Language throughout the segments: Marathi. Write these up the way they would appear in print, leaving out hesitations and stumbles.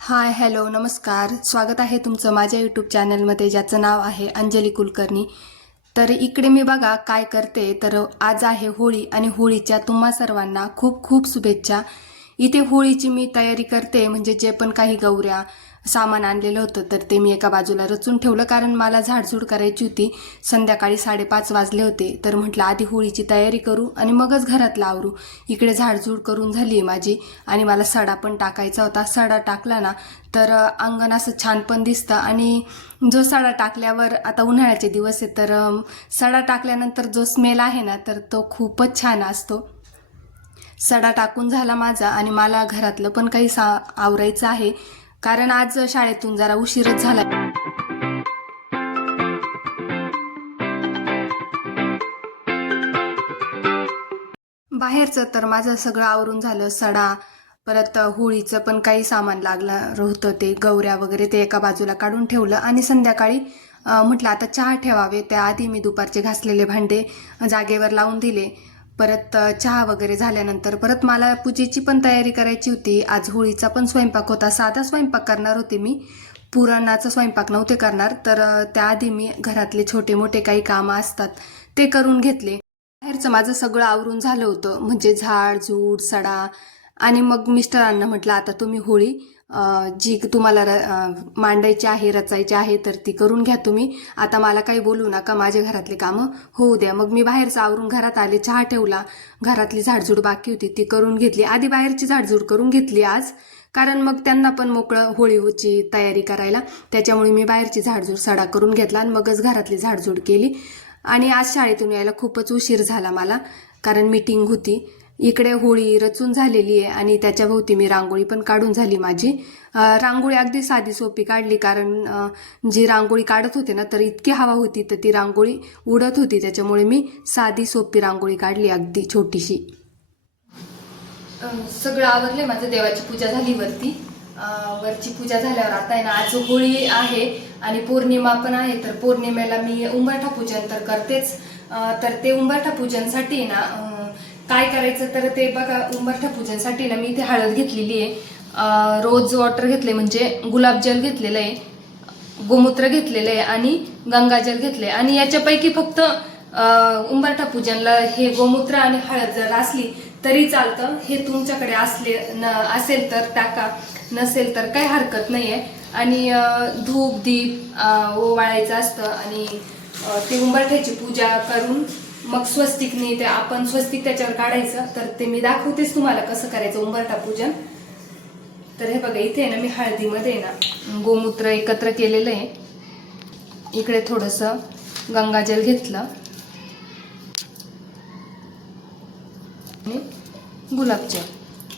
हाय हॅलो नमस्कार. स्वागत आहे तुमचं माझ्या यूट्यूब चॅनलमध्ये ज्याचं नाव आहे अंजली कुलकर्णी. तर इकडे मी बघा काय करते, तर आज आहे होळी आणि होळीच्या तुम्हा सर्वांना खूप खूप शुभेच्छा. इथे होळीची मी तयारी करते, म्हणजे जे पण काही गौऱ्या सामान आणलेलं होतं तर ते मी एका बाजूला रचून ठेवलं, कारण मला झाडझूड करायची होती. संध्याकाळी 5:30 वाजले होते, तर म्हटलं आधी होळीची तयारी करू आणि मगच घरातलं आवरू. इकडे झाडझूड करून झाली आहे माझी आणि मला सडा पण टाकायचा होता. सडा टाकला ना तर अंगण असं छान पण दिसतं. आणि जो सडा टाकल्यावर, आता उन्हाळ्याचे दिवस आहे तर सडा टाकल्यानंतर जो स्मेल आहे ना तर तो खूपच छान असतो. सडा टाकून झाला माझा आणि मला घरातलं पण काही आवरायचं आहे, कारण आज शाळेतून जरा उशीरच झाला. बाहेरचं तर माझं सगळं आवरून झालं. सडा, परत होळीचं पण काही सामान लागलं होतं, ते गौऱ्या वगैरे ते एका बाजूला काढून ठेवलं. आणि संध्याकाळी म्हटलं आता चहा ठेवावे, त्याआधी मी दुपारचे घासलेले भांडे जागेवर लावून दिले. परत चहा वगैरे झाल्यानंतर परत मला पूजेची पण तयारी करायची होती. आज होळीचा पण स्वयंपाक होता. साधा स्वयंपाक करणार होते मी, पुरणाचा स्वयंपाक नव्हते करणार. तर त्याआधी मी घरातले छोटे मोठे काही कामं असतात ते करून घेतले. बाहेरचं माझं सगळं आवरून झालं होतं, म्हणजे झाड झूड सडा. आणि मग मिस्टरांना म्हटलं आता तुम्ही होळी जी तुम्हाला मांडायची आहे, रचायची आहे, तर ती करून घ्या तुम्ही. आता मला काही बोलू नका, माझे घरातले कामं होऊ द्या. मग मी बाहेरचं आवरून घरात आले, चहा ठेवला, घरातली झाडझूड बाकी होती ती करून घेतली. आधी बाहेरची झाडझूड करून घेतली आज, कारण मग त्यांना पण मोकळं होळीची तयारी करायला. त्याच्यामुळे मी बाहेरची झाडझूड सडा करून घेतला आणि मगच घरातली झाडझूड केली. आणि आज शाळेतून यायला खूपच उशीर झाला मला, कारण मीटिंग होती. इकडे होळी रचून झालेली आहे आणि त्याच्याभोवती मी रांगोळी पण काढून झाली माझी. रांगोळी अगदी साधी सोपी काढली, कारण जी रांगोळी काढत होते ना तर इतकी हवा होती तर ती रांगोळी उडत होती. त्याच्यामुळे मी साधी सोपी रांगोळी काढली, अगदी छोटीशी. सगळं आवरले माझं, देवाची पूजा झाली वरती. वरची पूजा झाल्यावर आता आहे ना, आज होळी आहे आणि पौर्णिमा पण आहे. तर पौर्णिमेला मी उंबरठा पूजन तर करतेच. तर ते उंबरठा पूजनसाठी ना काय करायचं, तर ते बघा, उंबरठा पूजनसाठी ना मी इथे हळद घेतलेली आहे, रोज वॉटर घेतले, म्हणजे गुलाबजल घेतलेलं आहे, गोमूत्र घेतलेलं आहे आणि गंगाजल घेतले. आणि याच्यापैकी फक्त उंबरठा पूजनला हे गोमूत्र आणि हळद जर असली तरी चालतं. हे तुमच्याकडे असेल तर टाका, नसेल तर काही हरकत नाही आहे. आणि धूप दीप ओवाळायचं असतं आणि ते उंबरठ्याची पूजा करून मग स्वस्तिकने ते आपण स्वस्तिक त्याच्यावर काढायचं. तर ते मी दाखवतेच तुम्हाला कसं करायचं उंबरठा पूजन. तर हे बघा, इथे आहे ना मी हळदीमध्ये ना गोमूत्र एकत्र केलेलं आहे, इकडे थोडंसं गंगाजल घेतलं आणि गुलाबजल.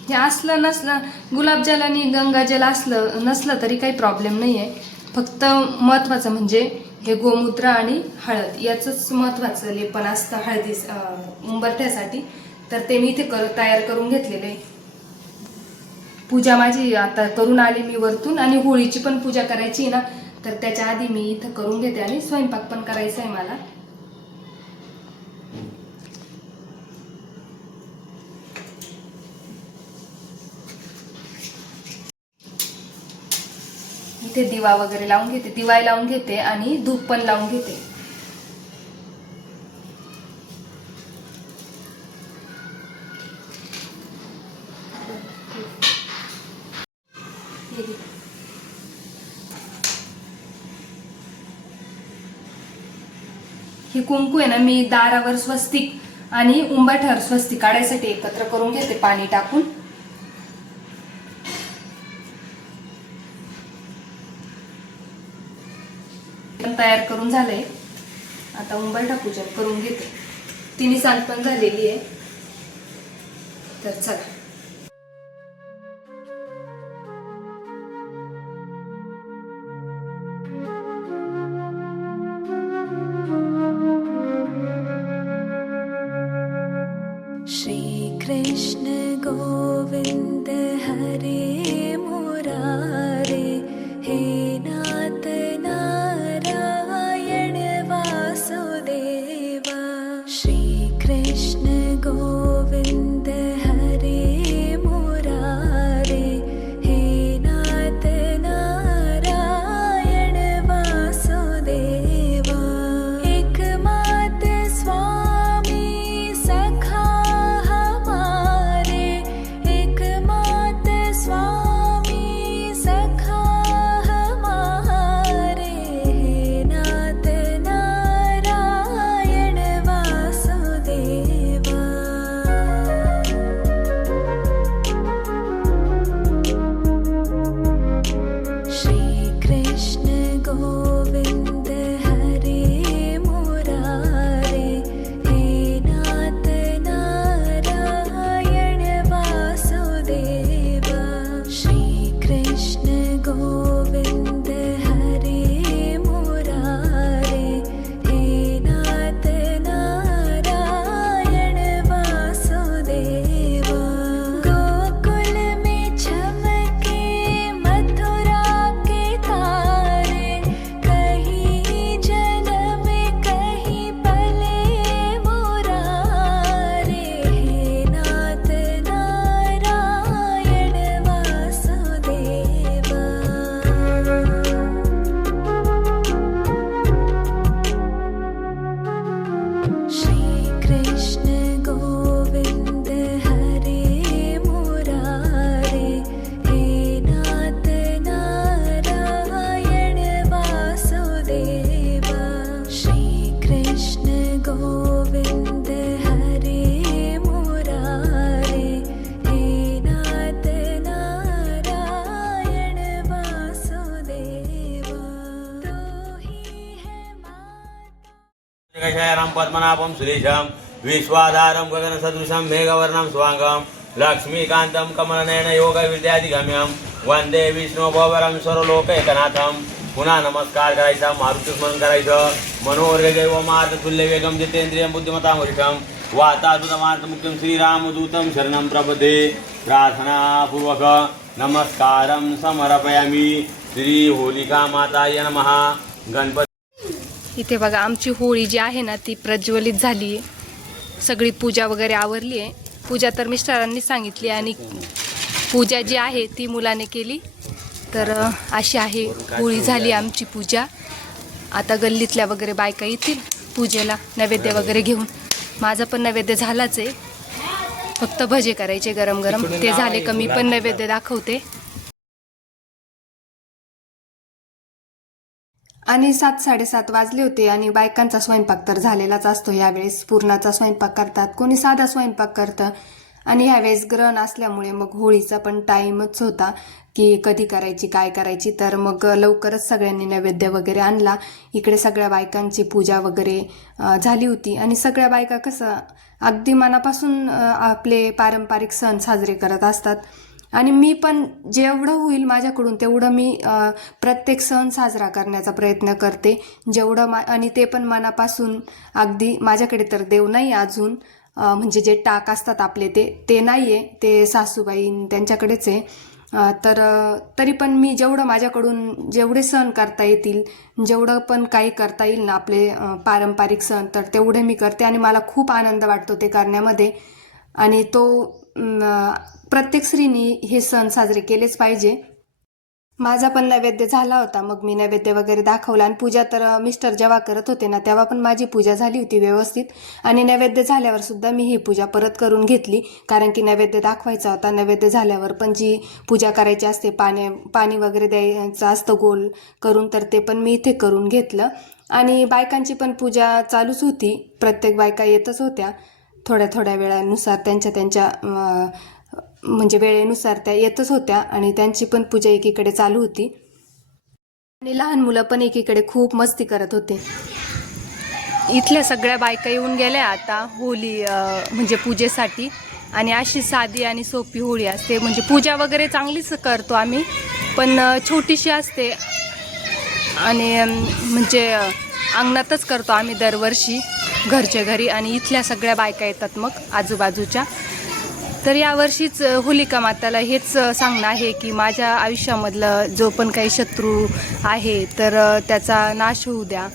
हे असलं नसलं, गुलाबजल आणि गंगाजल असलं नसलं तरी काही प्रॉब्लेम नाही आहे. फक्त महत्त्वाचं म्हणजे हे गोमूत्र आणि हळद याचंच महत्त्वाचं लेपन असतं हळदी उंबरठ्यासाठी. तर ते मी इथे तयार करून घेतलेलं आहे. पूजा माझी आता करून आली मी वरतून, आणि होळीची पण पूजा करायची ना, तर त्याच्या आधी मी इथं करून घेते. आणि स्वयंपाक पण करायचा आहे मला. इथे दिवा वगैरे लावून घेते, दिवाय लावून घेते आणि धूप पण लावून घेते. ही कुंकू आहे ना मी दारावर स्वस्तिक आणि उंबरठ्यावर स्वस्तिक काढायसाठी एकत्र करून घेते पाणी टाकून. तयार करून झालंय, आता उंबरठा पूजन करून घेते. तिन्ही सांज पण झालेली आहे. तर चला. श्री कृष्ण गोविंद हरे मुरारे, हे नाथ नारायण वासुदेवा. श्री कृष्ण गोविंद हरे शयनं पद्मनाभं सुरेशं विश्वाधारं गगनसदृशं मेघवर्णं स्वांगं लक्ष्मीकान्तं कमलनयन योगविद्याधिगम्यं वंदे विष्णुभवरं सर्वलोकैकनाथं. पुन्हा नमस्कार करायचा, मारुती स्मरण करायचं. मनोहरदैव मार्गतुल्य वेगम जितेंद्रियं बुद्धिमतामरिषं वातादुतमार्गमुख्यं श्रीरामदूतं शरणं प्रपदे. प्रार्थनापूर्वक नमस्कारं समर्पयामि. श्री होलिका माताय नमः. गणपती. इथे बघा आमची होळी जी आहे ना ती प्रज्वलित झाली आहे. सगळी पूजा वगैरे आवरली आहे. पूजा तर मिस्टरांनी सांगितली आणि पूजा जी आहे ती मुलाने केली. तर अशी आहे होळी झाली आमची पूजा. आता गल्लीतल्या वगैरे बायका येतील पूजेला नैवेद्य वगैरे घेऊन. माझा पण नैवेद्य झालाच आहे, फक्त भजे करायचे गरम गरम. ते झाले का मी पण नैवेद्य दाखवते. आणि 7-7:30 वाजले होते आणि बायकांचा स्वयंपाक तर झालेलाच असतो. यावेळेस पुरणाचा स्वयंपाक करतात, कोणी साधा स्वयंपाक करतं. आणि ह्यावेळेस ग्रहण असल्यामुळे मग होळीचा पण टाईमच होता की कधी करायची काय करायची. तर मग लवकरच सगळ्यांनी नैवेद्य वगैरे आणला. इकडे सगळ्या बायकांची पूजा वगैरे झाली होती. आणि सगळ्या बायका कसं अगदी मनापासून आपले पारंपरिक सण साजरे करत असतात. आणि मी पण जेवढं होईल माझ्याकडून तेवढं मी प्रत्येक सण साजरा करण्याचा प्रयत्न करते, जेवढं आणि ते पण मनापासून. अगदी माझ्याकडे तर देव नाही अजून, म्हणजे जे टाक असतात आपले ते नाही आहे, ते सासूबाई त्यांच्याकडेच आहे. तर तरी पण मी जेवढं माझ्याकडून जेवढे सण करता येतील, जेवढं पण काही करता येईल ना आपले पारंपरिक सण, तर तेवढे मी करते. आणि मला खूप आनंद वाटतो ते करण्यामध्ये. आणि तो प्रत्येक स्त्रीनी हे सण साजरे केलेच पाहिजे. माझा पण नैवेद्य झाला होता, मग मी नैवेद्य वगैरे दाखवला. आणि पूजा तर मिस्टर जेव्हा करत होते ना तेव्हा पण माझी पूजा झाली होती व्यवस्थित. आणि नैवेद्य झाल्यावर सुद्धा मी ही पूजा परत करून घेतली, कारण की नैवेद्य दाखवायचा होता. नैवेद्य झाल्यावर पण जी पूजा करायची असते, पाणी वगैरे द्यायचं असतं गोल करून, तर ते पण मी इथे करून घेतलं. आणि बायकांची पण पूजा चालूच होती, प्रत्येक बायका येतच होत्या. थोड्या थोड्या वेळानुसार त्यांच्या म्हणजे वेळेनुसार त्या येतच होत्या. आणि त्यांची पण पूजा एकीकडे चालू होती. आणि लहान मुलं पण एकीकडे खूप मस्ती करत होते. इथल्या सगळ्या बायका येऊन गेल्या आता होळी म्हणजे पूजेसाठी. आणि अशी साधी आणि सोपी होळी असते. म्हणजे पूजा वगैरे चांगलीच करतो आम्ही, पण छोटीशी असते. आणि म्हणजे अंगणातच करतो आम्ही दरवर्षी घरच्या घरी. आणि इथल्या सगळ्या बायका येतात मग आजूबाजूच्या. तर यावर्षीच होलिका माताला हेच सांगणं आहे की माझ्या आयुष्यामधलं जो पण काही शत्रू आहे तर त्याचा नाश होऊ द्या.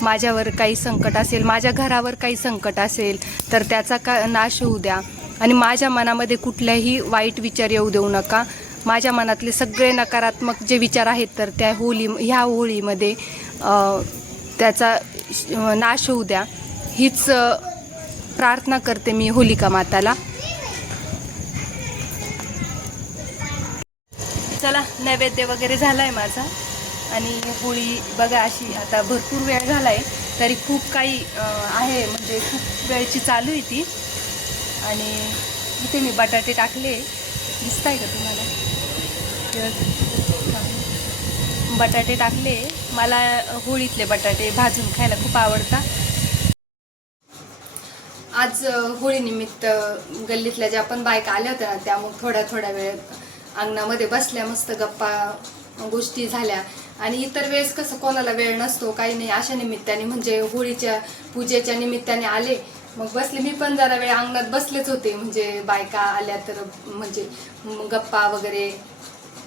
माझ्यावर काही संकट असेल, माझ्या घरावर काही संकट असेल तर त्याचा नाश होऊ द्या. आणि माझ्या मनामध्ये कुठल्याही वाईट विचार येऊ देऊ नका. माझ्या मनातले सगळे नकारात्मक जे विचार आहेत तर ह्या होळीमध्ये त्याचा नाश होऊ द्या, हीच प्रार्थना करते मी होलिका माताला. चला, नैवेद्य वगैरे झाला आहे माझा. आणि होळी बघा अशी आता भरपूर वेळ झाला आहे, तरी खूप काही आहे, म्हणजे खूप वेळची चालू आहे ती. आणि इथे मी बटाटे टाकले, दिसत आहे का तुम्हाला? बटाटे टाकले. मला होळीतले बटाटे भाजून खायला खूप आवडतात. आज होळीनिमित्त गल्लीतल्या ज्या पण बायका आल्या होत्या ना त्या मग थोड्या वेळ अंगणामध्ये बसल्या, मस्त गप्पा गोष्टी झाल्या. आणि इतर वेळेस कसं कोणाला वेळ नसतो, काही नाही, अशा निमित्ताने म्हणजे होळीच्या पूजेच्या निमित्ताने आले, मग बसले. मी पण जरा वेळ अंगणात बसलेच होते, म्हणजे बायका आल्या तर म्हणजे गप्पा वगैरे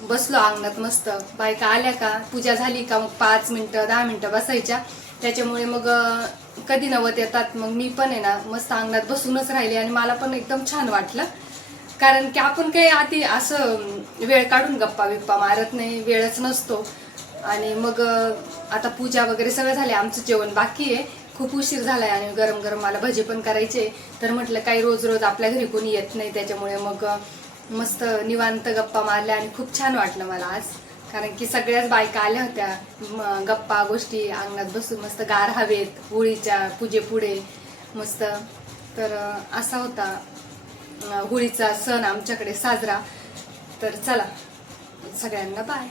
बसलो अंगणात मस्त. बायका आल्या का पूजा झाली का मग 5 मिनटं 10 मिनटं बसायच्या. त्याच्यामुळे मग कधी नवत येतात, मग मी पण आहे ना मस्त अंगणात बसूनच राहिले. आणि मला पण एकदम छान वाटलं, कारण की आपण काही आधी असं वेळ काढून गप्पा बिप्पा मारत नाही, वेळच नसतो. आणि मग आता पूजा वगैरे सगळं झाले, आमचं जेवण बाकी आहे, खूप उशीर झालाय. आणि गरम गरम मला भजे पण करायचे. तर म्हटलं काही रोज रोज आपल्या घरी कोणी येत नाही, त्याच्यामुळे मग मस्त निवांत गप्पा मारल्या. आणि खूप छान वाटलं मला आज, कारण की सगळ्याच बायका आल्या होत्या, गप्पा गोष्टी अंगणात बसून मस्त गार हवेत होळीच्या पूजेपुढे मस्त. तर असा होता होळीचा सण आमच्याकडे साजरा. तर चला, सगळ्यांना बाय.